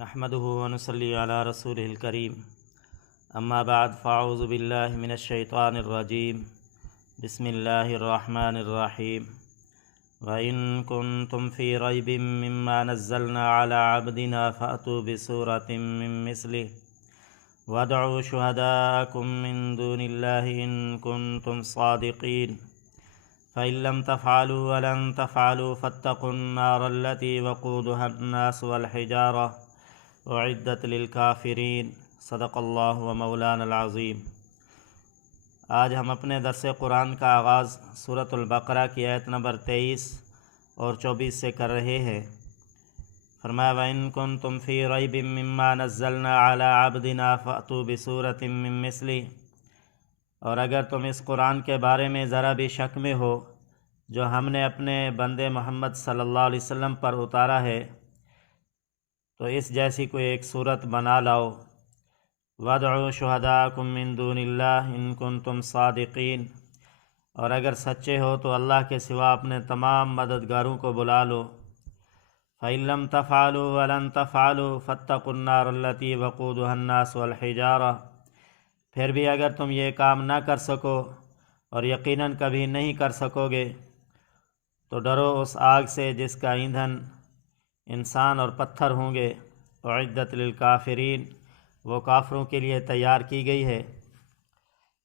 نحمده ونصلي على رسوله الكريم اما بعد فاعوذ بالله من الشيطان الرجيم بسم الله الرحمن الرحيم وإن كنتم في ريب مما نزلنا على عبدنا فأتوا بسورة من مثله وادعوا شهداءكم من دون الله إن كنتم صادقين فإن لم تفعلوا ولن تفعلوا فاتقوا النار التي وقودها الناس والحجارة اعدت للکافرین صدق اللہ و مولانا العظیم۔ آج ہم اپنے درس قرآن کا آغاز سورۃ البقرہ کی آیت نمبر 23 اور 24 سے کر رہے ہیں۔ فرمایا وَإِن كُنتُمْ فِي رَيْبٍ مِّمَّا نَزَّلْنَا عَلَىٰ عَبْدِنَا فَأْتُوا بِسُورَةٍ مِّن مِّثْلِهِ، اور اگر تم اس قرآن کے بارے میں ذرا بھی شک میں ہو جو ہم نے اپنے بندے محمد صلی اللہ علیہ وسلم پر اتارا ہے تو اس جیسی کوئی ایک صورت بنا لاؤ۔ وَادْعُوا شُهَدَاءَكُم مِّن دُونِ اللَّهِ إِن كُنتُمْ صَادِقِينَ، اور اگر سچے ہو تو اللہ کے سوا اپنے تمام مددگاروں کو بلا لو۔ فَإِن لَّمْ تَفْعَلُوا وَلَن تَفْعَلُوا فَاتَّقُوا النَّارَ الَّتِي وَقُودُهَا النَّاسُ وَالْحِجَارَةُ، پھر بھی اگر تم یہ کام نہ کر سکو اور یقیناً کبھی نہیں کر سکو گے تو ڈرو اس آگ سے جس کا ایندھن انسان اور پتھر ہوں گے۔ اعدت للکافرین، وہ کافروں کے لیے تیار کی گئی ہے۔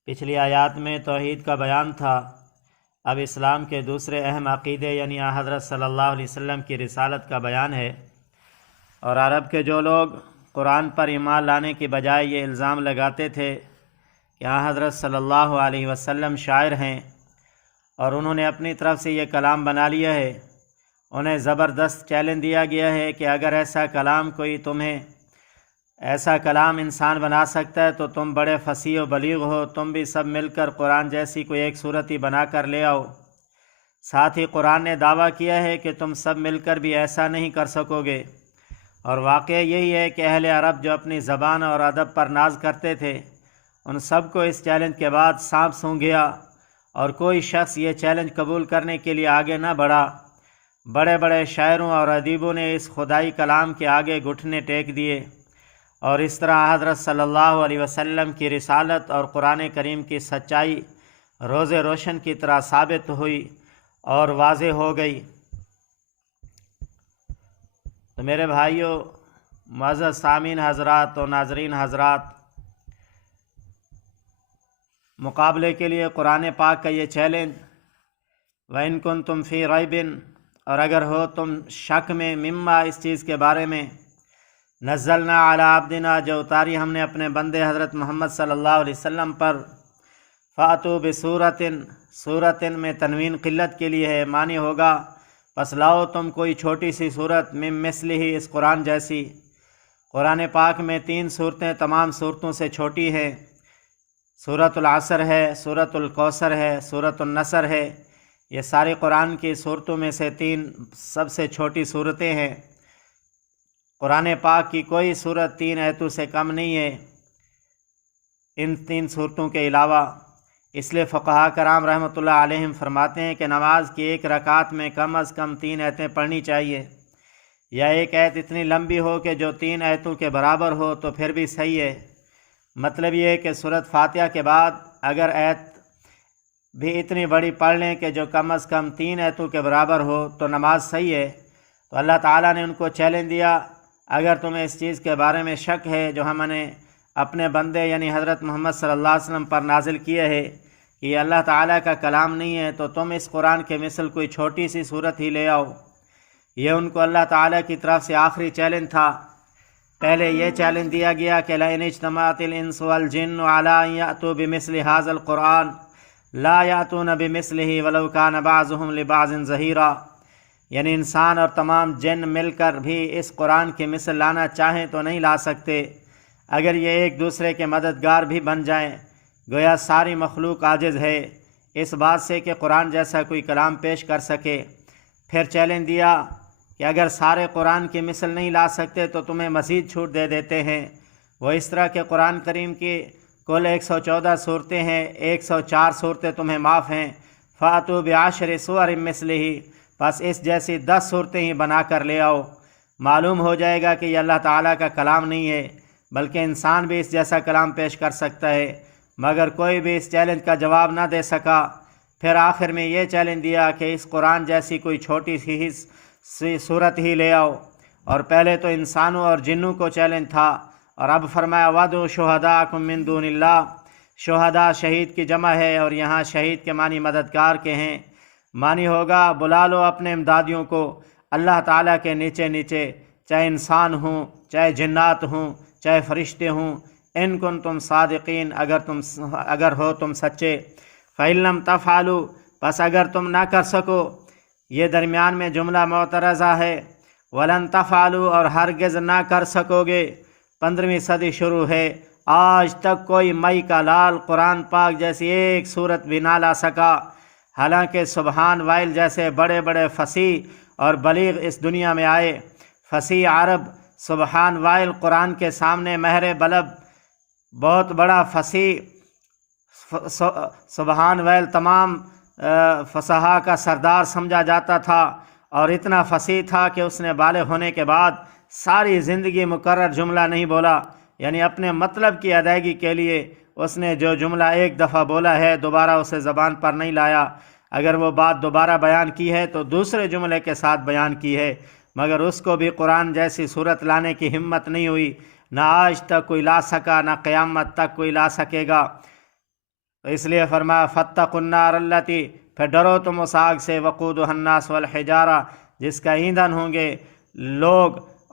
پچھلی آیات میں توحید کا بیان تھا، اب اسلام کے دوسرے اہم عقیدے یعنی حضرت صلی اللہ علیہ وسلم کی رسالت کا بیان ہے۔ اور عرب کے جو لوگ قرآن پر ایمان لانے کی بجائے یہ الزام لگاتے تھے کہ حضرت صلی اللہ علیہ وسلم شاعر ہیں اور انہوں نے اپنی طرف سے یہ کلام بنا لیا ہے، انہیں زبردست چیلنج دیا گیا ہے کہ اگر ایسا کلام انسان بنا سکتا ہے تو تم بڑے فصیح و بلیغ ہو، تم بھی سب مل کر قرآن جیسی کوئی ایک صورت ہی بنا کر لے آؤ۔ ساتھ ہی قرآن نے دعویٰ کیا ہے کہ تم سب مل کر بھی ایسا نہیں کر سکو گے، اور واقعہ یہی ہے کہ اہل عرب جو اپنی زبان اور ادب پر ناز کرتے تھے ان سب کو اس چیلنج کے بعد سانپ سونگھ گیا اور کوئی شخص یہ چیلنج قبول کرنے کے لیے آگے نہ بڑھا۔ بڑے بڑے شاعروں اور ادیبوں نے اس خدائی کلام کے آگے گھٹنے ٹیک دیے، اور اس طرح حضرت صلی اللہ علیہ وسلم کی رسالت اور قرآن کریم کی سچائی روز روشن کی طرح ثابت ہوئی اور واضح ہو گئی۔ تو میرے بھائیوں، معزز سامعین حضرات اور ناظرین حضرات، مقابلے کے لیے قرآن پاک کا یہ چیلنج وَإِن كُنتُمْ فِي رَيْبٍ، اور اگر ہو تم شک میں، مما اس چیز کے بارے میں، نزلنا علی عبدنا جو اتاری ہم نے اپنے بندے حضرت محمد صلی اللہ علیہ وسلم پر، فاتو بصورتن، صورتن میں تنوین قلت کے لیے ہے، معنی ہوگا پس لاؤ تم کوئی چھوٹی سی صورت من مثلہ، اس قرآن جیسی۔ قرآن پاک میں 3 صورتیں تمام صورتوں سے چھوٹی ہیں، سورۃ العصر ہے، سورۃ الکوثر ہے، سورۃ النصر ہے۔ یہ سارے قرآن کی صورتوں میں سے 3 سب سے چھوٹی صورتیں ہیں۔ قرآن پاک کی کوئی صورت 3 آیتوں سے کم نہیں ہے ان 3 صورتوں کے علاوہ۔ اس لیے فقہاء کرام رحمۃ اللہ علیہم فرماتے ہیں کہ نماز کی ایک رکعت میں کم از کم 3 آیتیں پڑھنی چاہیے، یا ایک آیت اتنی لمبی ہو کہ جو 3 آیتوں کے برابر ہو تو پھر بھی صحیح ہے۔ مطلب یہ ہے کہ سورۃ فاتحہ کے بعد اگر آیت بھی اتنی بڑی پڑھ لیں کہ جو کم از کم 3 آیتوں کے برابر ہو تو نماز صحیح ہے۔ تو اللہ تعالیٰ نے ان کو چیلنج دیا، اگر تمہیں اس چیز کے بارے میں شک ہے جو ہم نے اپنے بندے یعنی حضرت محمد صلی اللہ علیہ وسلم پر نازل کیا ہے کہ یہ اللہ تعالیٰ کا کلام نہیں ہے، تو تم اس قرآن کے مثل کوئی چھوٹی سی صورت ہی لے آؤ۔ یہ ان کو اللہ تعالیٰ کی طرف سے آخری چیلنج تھا۔ پہلے یہ چیلنج دیا گیا کہ لئن اجتمعت الانس والجن علی ان یأتوا بمثل ھذا القرآن لا یأتون بمثلہ ولو کان بعضهم لبعض ظہیرا، یعنی انسان اور تمام جن مل کر بھی اس قرآن کی مثل لانا چاہیں تو نہیں لا سکتے، اگر یہ ایک دوسرے کے مددگار بھی بن جائیں۔ گویا ساری مخلوق عاجز ہے اس بات سے کہ قرآن جیسا کوئی کلام پیش کر سکے۔ پھر چیلنج دیا کہ اگر سارے قرآن کی مثل نہیں لا سکتے تو تمہیں مزید چھوٹ دے دیتے ہیں۔ وہ اس طرح کہ قرآن کریم کی کل 114 صورتیں ہیں، 104 صورتیں تمہیں معاف ہیں۔ فَأْتُوا بِعَشْرِ سُوَرٍ مِثْلِهِ، بس اس جیسی 10 صورتیں ہی بنا کر لے آؤ۔ معلوم ہو جائے گا کہ یہ اللہ تعالیٰ کا کلام نہیں ہے، بلکہ انسان بھی اس جیسا کلام پیش کر سکتا ہے، مگر کوئی بھی اس چیلنج کا جواب نہ دے سکا۔ پھر آخر میں یہ چیلنج دیا کہ اس قرآن جیسی کوئی چھوٹی سی صورت ہی لے آؤ، اور پہلے تو انسانوں اور جنوں کو چیلنج تھا، اور اب فرمایا وَادْعُوا شُهَدَاءَكُم مِّن دُونِ اللَّهِ۔ شہداء شہید کی جمع ہے، اور یہاں شہید کے معنی مددگار کے ہیں، معنی ہوگا بلا لو اپنے امدادیوں کو اللہ تعالیٰ کے نیچے نیچے، چاہے انسان ہوں، چاہے جنات ہوں، چاہے فرشتے ہوں، ان کنتم صادقین، اگر ہو تم سچے۔ فَإِن لَّمْ تَفْعَلُوا، پس اگر تم نہ کر سکو، یہ درمیان میں جملہ معترضہ ہے، وَلَن تَفْعَلُوا، اور ہرگز نہ کر سکو گے۔ 15ویں صدی شروع ہے، آج تک کوئی مئی کا لال قرآن پاک جیسی ایک صورت بھی نہ لا سکا، حالانکہ سبحان وائل جیسے بڑے بڑے فصیح اور بلیغ اس دنیا میں آئے۔ فصیح عرب سبحان وائل قرآن کے سامنے مہر بلب، بہت بڑا فصیح، سبحان وائل تمام فصحاء کا سردار سمجھا جاتا تھا، اور اتنا فصیح تھا کہ اس نے بالغ ہونے کے بعد ساری زندگی مکرر جملہ نہیں بولا، یعنی اپنے مطلب کی ادائیگی کے لیے اس نے جو جملہ ایک دفعہ بولا ہے دوبارہ اسے زبان پر نہیں لایا، اگر وہ بات دوبارہ بیان کی ہے تو دوسرے جملے کے ساتھ بیان کی ہے، مگر اس کو بھی قرآن جیسی صورت لانے کی ہمت نہیں ہوئی، نہ آج تک کوئی لا سکا، نہ قیامت تک کوئی لا سکے گا۔ تو اس لیے فرمایا فَاتَّقُوا النَّارَ الَّتِي، پھر ڈرو تم اس آگ سے، وَقُودُهَا النَّاسُ وَالْحِجَارَةُ، جس کا ایندھن ہوں گے لوگ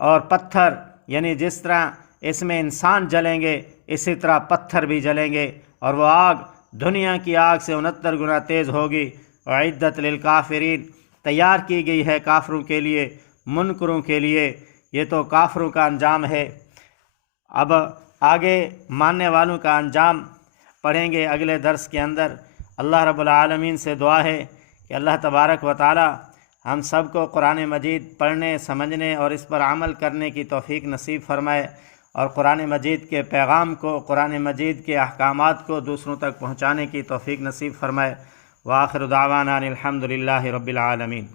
اور پتھر، یعنی جس طرح اس میں انسان جلیں گے اسی طرح پتھر بھی جلیں گے، اور وہ آگ دنیا کی آگ سے 69 گنا تیز ہوگی۔ اعدت للکافرین، تیار کی گئی ہے کافروں کے لیے، منکروں کے لیے، یہ تو کافروں کا انجام ہے۔ اب آگے ماننے والوں کا انجام پڑھیں گے اگلے درس کے اندر۔ اللہ رب العالمین سے دعا ہے کہ اللہ تبارک و تعالی ہم سب کو قرآن مجید پڑھنے، سمجھنے اور اس پر عمل کرنے کی توفیق نصیب فرمائے، اور قرآن مجید کے پیغام کو، قرآن مجید کے احکامات کو دوسروں تک پہنچانے کی توفیق نصیب فرمائے۔ وآخر دعوانا الحمد للہ رب العالمین۔